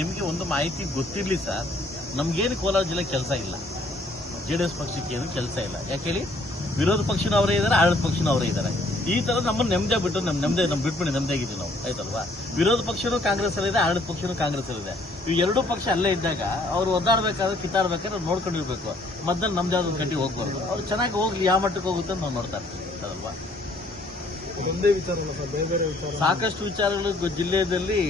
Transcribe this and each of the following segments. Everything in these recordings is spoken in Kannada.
ನಿಮಗೆ ಒಂದು ಮಾಹಿತಿ ಗೊತ್ತಿರಲಿ ಸರ್ ನಮಗೇನು ಕೋಲಾರ ಜಿಲ್ಲೆ ಕೆಲಸ ಇಲ್ಲ. ಜೆ ಡಿ ಎಸ್ ಪಕ್ಷಕ್ಕೆ ಏನು ಕೆಲಸ ಇಲ್ಲ. ಯಾಕೆ ಹೇಳಿ? ವಿರೋಧ ಪಕ್ಷನವರೇ ಇದ್ದಾರೆ ಆಡಳಿತ ಪಕ್ಷನವರೇ ಇದ್ದಾರೆ. ಈ ತರ ನಮ್ಮನ್ನು ನೆಮ್ಮದಿ ಬಿಟ್ಟು ನಮ್ಮ ನೆಮ್ಮದಿ ನಮ್ಮ ಬಿಟ್ಬಿಡಿ ಇದ್ದೀವಿ ನಾವು. ಆಯ್ತಲ್ವಾ? ವಿರೋಧ ಪಕ್ಷನೂ ಕಾಂಗ್ರೆಸ್ ಇದೆ ಆಡಳಿತ ಪಕ್ಷನೂ ಕಾಂಗ್ರೆಸ್ ಇದೆ ಈ ಎರಡೂ ಪಕ್ಷ ಅಲ್ಲೇ ಇದ್ದಾಗ ಅವ್ರು ಒದ್ದಾಡಬೇಕಾದ್ರೆ ಕಿತ್ತಾಡ್ಬೇಕಾದ್ರೆ ನೋಡ್ಕೊಂಡಿರ್ಬೇಕು. ಮಧ್ಯಾಹ್ನ ನಮ್ದು ಒಂದು ಗಂಟೆ ಹೋಗ್ಬಾರ್ದು. ಅವ್ರು ಚೆನ್ನಾಗಿ ಹೋಗ್ಲಿ ಯಾವ ಮಟ್ಟಕ್ಕೆ ಹೋಗುತ್ತೆ ಅಂತ ನಾವು ನೋಡ್ತಾ ಇರ್ತೀವಿ ಅದಲ್ವಾ ಒಂದೇ ವಿಚಾರ ಸಾಕಷ್ಟು ವಿಚಾರಗಳು ಜಿಲ್ಲೆಯಲ್ಲಿ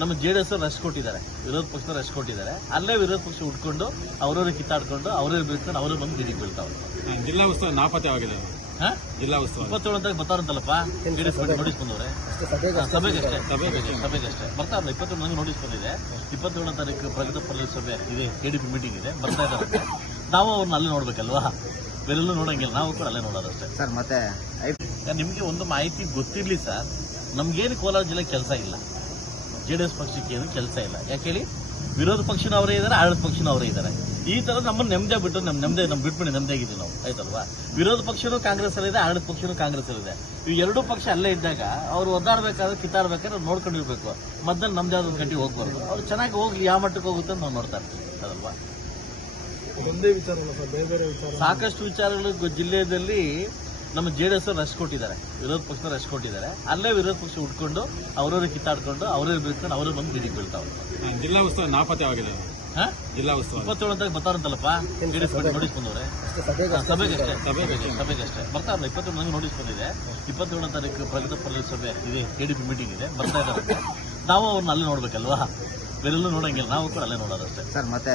ನಮ್ಮ ಜೆ ಡಿ ಎಸ್ ರಶ್ ಕೊಟ್ಟಿದ್ದಾರೆ. ವಿರೋಧ ಪಕ್ಷದ ರಶ್ ಕೊಟ್ಟಿದ್ದಾರೆ. ಅಲ್ಲೇ ವಿರೋಧ ಪಕ್ಷ ಉಟ್ಕೊಂಡು ಅವ್ರವ್ರಿಗೆ ಕಿತ್ತಾಡ್ಕೊಂಡು ಅವ್ರವ್ರು ಬೀಳ್ಕೊಂಡು ಅವ್ರವ್ರು ಬಂದು ಬೀದಿಗೆ ಬೀಳ್ತಾವೆ ಜಿಲ್ಲಾ ಉತ್ಸವ ನಾಪತ್ಯವಾಗಿದೆ ಹಾ? ಜಿಲ್ಲಾ ಉತ್ಸವ ಇಪ್ಪತ್ತೇಳು ಅಂತ ಬರ್ತಾರಂತಲ್ಲಪ್ಪ ಜೆ ಡಿ ಎಸ್ ನೋಟಿಸ್ ಬಂದವ್ರೆ. ಸಭೆಗಷ್ಟೇ ಸಭೆಗೆ ಸಭೆಗಷ್ಟೇ ಬರ್ತಾರಲ್ಲ ಇಪ್ಪತ್ತೇಳು ನಂಗೆ ನೋಟಿಸ್ ಬಂದಿದೆ. ಇಪ್ಪತ್ತೇಳನೇ ತಾರೀಕು ಪ್ರಗತಿಪರ ಸಭೆ ಇದೆ ಕೆ ಡಿ ಪಿ ಮೀಟಿಂಗ್ ಇದೆ. ಬರ್ತಾ ಇದ್ದಾರೆ ನಾವು ಅವ್ರನ್ನ ಅಲ್ಲೇ ನೋಡ್ಬೇಕಲ್ವಾ? ಬೇರೆಲ್ಲೂ ನೋಡಂಗಿಲ್ಲ. ನಾವು ಕೂಡ ಅಲ್ಲೇ ನೋಡೋದಷ್ಟೇ ಸರ್ ಮತ್ತೆ ನಿಮಗೆ ಒಂದು ಮಾಹಿತಿ ಗೊತ್ತಿರಲಿ ಸರ್. ನಮ್ಗೇನು ಕೋಲಾರ ಜಿಲ್ಲೆ ಕೆಲಸ ಇಲ್ಲ. ಜೆ ಡಿ ಎಸ್ ಪಕ್ಷಕ್ಕೆ ಏನು ಕೆಲಸ ಇಲ್ಲ. ಯಾಕೆ ಹೇಳಿ? ವಿರೋಧ ಪಕ್ಷನವರೇ ಇದ್ದಾರೆ ಆಡಳಿತ ಪಕ್ಷನವರೇ ಇದ್ದಾರೆ ಈ ತರ ನಮ್ಮನ್ನು ನೆಮ್ಮದಿ ಬಿಟ್ಟು ನಮ್ಮ ನೆಮ್ಮದಿ ನಮ್ಮ ಬಿಟ್ಬಿಡಿ ನೆಮ್ಮದಿಯಾಗಿದ್ದೀವಿ ನಾವು. ಆಯ್ತಲ್ವಾ? ವಿರೋಧ ಪಕ್ಷನೂ ಕಾಂಗ್ರೆಸ್ ಇದೆ ಆಡಳಿತ ಪಕ್ಷನೂ ಕಾಂಗ್ರೆಸ್ ಇದೆ ಈ ಎರಡೂ ಪಕ್ಷ ಅಲ್ಲೇ ಇದ್ದಾಗ ಅವ್ರು ಒದ್ದಾಡ್ಬೇಕಾದ್ರೆ ಕಿತ್ತಾಡ್ಬೇಕಾದ್ರೆ ನೋಡ್ಕೊಂಡಿರ್ಬೇಕು ಮಧ್ಯಾಹ್ನ ನಮ್ದು ಒಂದು ಗಂಟೆ ಹೋಗ್ಬಾರ್ದು. ಅವ್ರು ಚೆನ್ನಾಗಿ ಹೋಗ್ಲಿ ಯಾವ ಮಟ್ಟಕ್ಕೆ ಹೋಗುತ್ತೆ ಅಂತ ನಾವು ನೋಡ್ತಾ ಇರ್ತೀವಿ. ಅದಲ್ವಾ ಒಂದೇ ವಿಚಾರ ಸರ್? ಬೇರೆ ಬೇರೆ ವಿಚಾರ ಸಾಕಷ್ಟು ವಿಚಾರಗಳು ಜಿಲ್ಲೆಯಲ್ಲಿ ನಮ್ಮ ಜೆ ಡಿ ಎಸ್ ರಶ್ ಕೊಟ್ಟಿದ್ದಾರೆ. ವಿರೋಧ ಪಕ್ಷದ ರಶ್ ಕೊಟ್ಟಿದ್ದಾರೆ. ಅಲ್ಲೇ ವಿರೋಧ ಪಕ್ಷ ಉಟ್ಕೊಂಡು ಅವ್ರವ್ರಿಗೆ ಕಿತ್ತಾಡ್ಕೊಂಡು ಅವ್ರವ್ರು ಬೀಳ್ಕೊಂಡು ಅವ್ರವ್ರು ಬಂದು ಬೀದಿಗೆ ಬೀಳ್ತಾವೆ. ಜಿಲ್ಲಾ ಉತ್ಸವ ನಾಪತ್ತೆ ಆಗಿದೆ. ಜಿಲ್ಲಾ ಉತ್ಸವ ಇಪ್ಪತ್ತೇಳು ಅಂತ ಬರ್ತಾರಂತಲ್ಲಪ್ಪ ಜೆ ಡಿ ಎಸ್ ನೋಟಿಸ್ ಬಂದವ್ರೆ. ಅಷ್ಟೇ ಸಭೆಗಷ್ಟೇ. ಸಭೆಗೆ ಸಭೆಗಷ್ಟೇ. ಬರ್ತಾರಲ್ಲ ಇಪ್ಪತ್ತೇಳು ನನಗೆ ನೋಟಿಸ್ ಬಂದಿದೆ. ಇಪ್ಪತ್ತೇಳನೇ ತಾರೀಕು ಪ್ರಗತಿಪರ ಸಭೆ ಇದೆ ಕೆ ಡಿ ಪಿ ಮೀಟಿಂಗ್ ಇದೆ. ಬರ್ತಾ ಇದ್ದಾರೆ ನಾವು ಅವ್ರನ್ನ ಅಲ್ಲೇ ನೋಡ್ಬೇಕಲ್ವಾ? ಬೇರೆಲ್ಲೂ ನೋಡಂಗಿಲ್ಲ. ನಾವು ಕೂಡ ಅಲ್ಲೇ ನೋಡೋದಷ್ಟೇ. ಸರ್ ಮತ್ತೆ